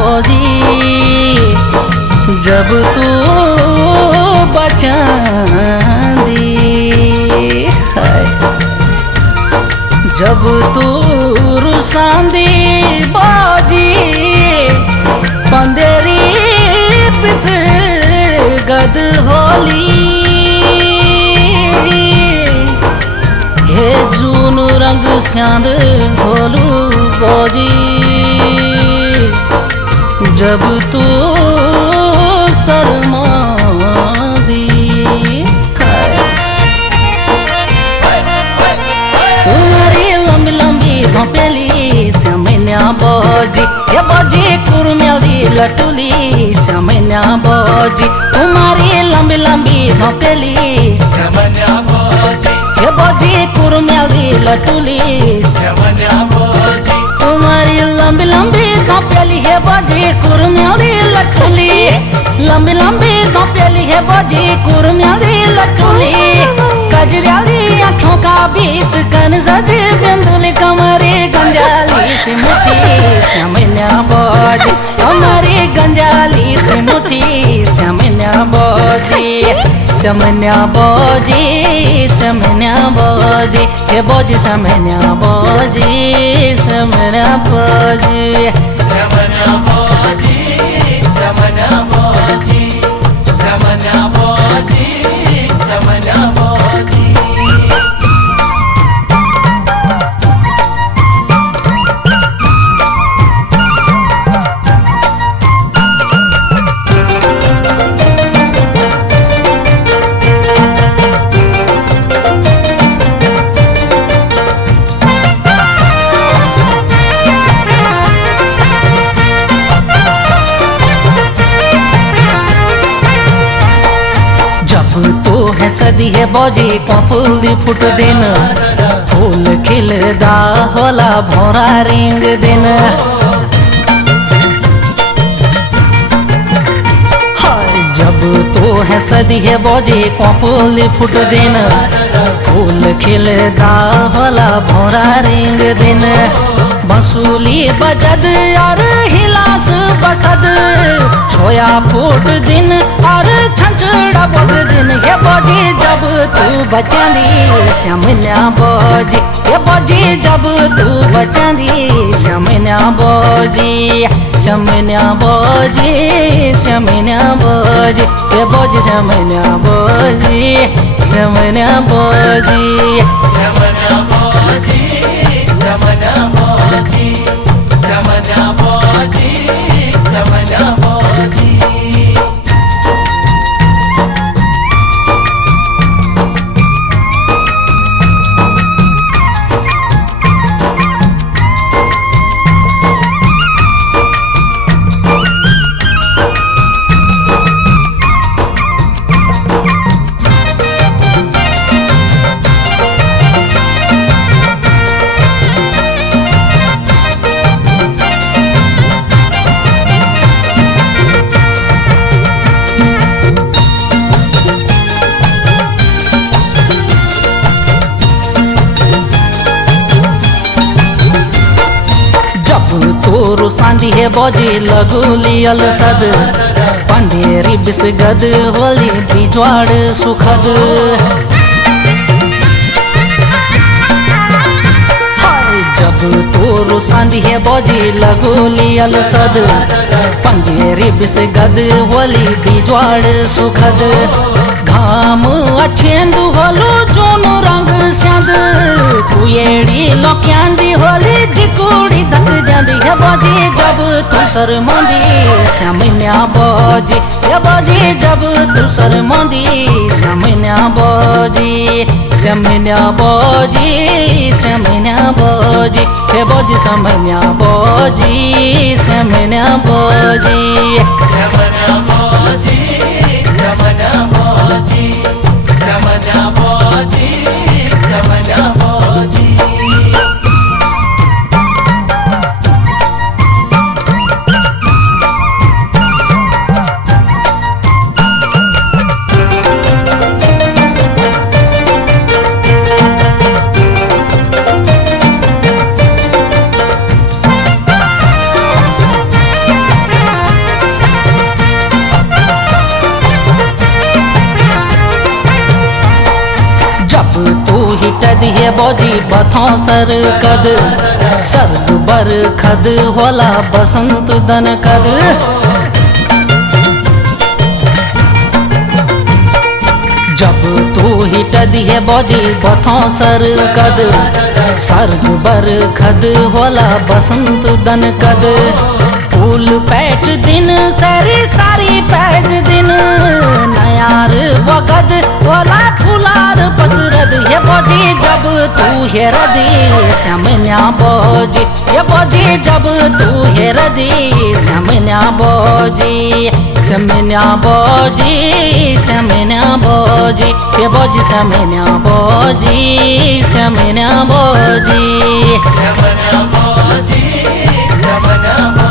बोजी जब तू बचांदी है जब तू रुसांदी बोजी पंदेरी पिस गद होली हे जून रंग स्यांद होलू बोजी जब तू शर्मांदी तुम्हारी लंबी लंबी भोंपेली श्यामन्या बोजी ये बोजी कुरमेली लटुली श्यामन्या बोजी तुम्हारी लंबी लंबी भोंपेली श्यामन्या बोजी ये बोजी कुरमेली लटुली श्यामन्या बोजी तुम्हारी लंबी लंबी भोंपेली है बोजी कुरमेली लटुली लंबी लंबी भोंपेली है बोजी कुरमेली लटुली कजराली आँखों का बीच कन सजे बिंदुली कमरे गंजाली से मुठी श्यामन्या बोजी हमारी गंजाली से मुठी श्यामन्या बोजी श्यामन्या बोजी श्यामन्या बोजी हे बोजी श्यामन्या बोजी श्यामन्या बोजी श्यामन्या बोजी श्यामन्या बोजी श्यामन्या बोजी श्यामन्या बोजी जब तो है सदी है बोजी कपूल फुट दिन फूल खिलदा होला भोरा रिंग दिन हाय जब तो है सदी है बोजी कपूल फुट दिन फूल खिलदा होला भोरा रिंग दिन बंसुली बजद और हिलास बसद छोया फूट दिन और छंचड़ा बग दिन ये बोजी जब तू बचांदी श्यामन्या बोजी ये बोजी जब तू बचांदी श्यामन्या बोजी श्यामन्या बोजी श्यामन्या बोजी ये बोजी श्यामन्या बोजी श्यामन्या बोजी श्यामन्या बोजी श्यामन्या बोजी श्यामन्या बोजी श्यामन्या बोजी तोरु सांदी है बोजी लगुली अलसद पंडेरी बिसगद होली बिजवाड़ सुखद हाय जब तोरु सांदी है बोजी लगुली अलसद पंडेरी बिसगद होली बिजवाड़ सुखद घाम अच्छेंदु होलु जोनु रंग स्यांद कुएड़ी लोक्यांदी होली जिकुड़ी धक जांदी है बोजी जब तू शर्मांदी श्यामन्या बोजी ये बोजी जब तू शर्मांदी श्यामन्या बोजी श्यामन्या बोजी श्यामन्या बोजी हे बोजी श्यामन्या बोजी श्यामन्या बोजी श्यामन्या बोजी श्यामन्या बोजी श्यामन्या बोजी श्यामन्या बोजी टदिए बोजी बथों सर कद सर्ग बर खद होला बसंत दन कद जब तू ही टदिए बोजी बथों सर कद सर्ग बर खद होला बसंत दन कद फूल पैट दिन सारी सारी पैट दिन नयार वगद होला फुलार पसरद ये बोजी जब तू हेरदी श्यामन्या बोजी ये बोजी जब तू हेरदी श्यामन्या बोजी श्यामन्या बोजी श्यामन्या बोजी ये बोजी श्यामन्या बोजी श्यामन्या बोजी श्यामन्या बोजी श्यामन्या बोजी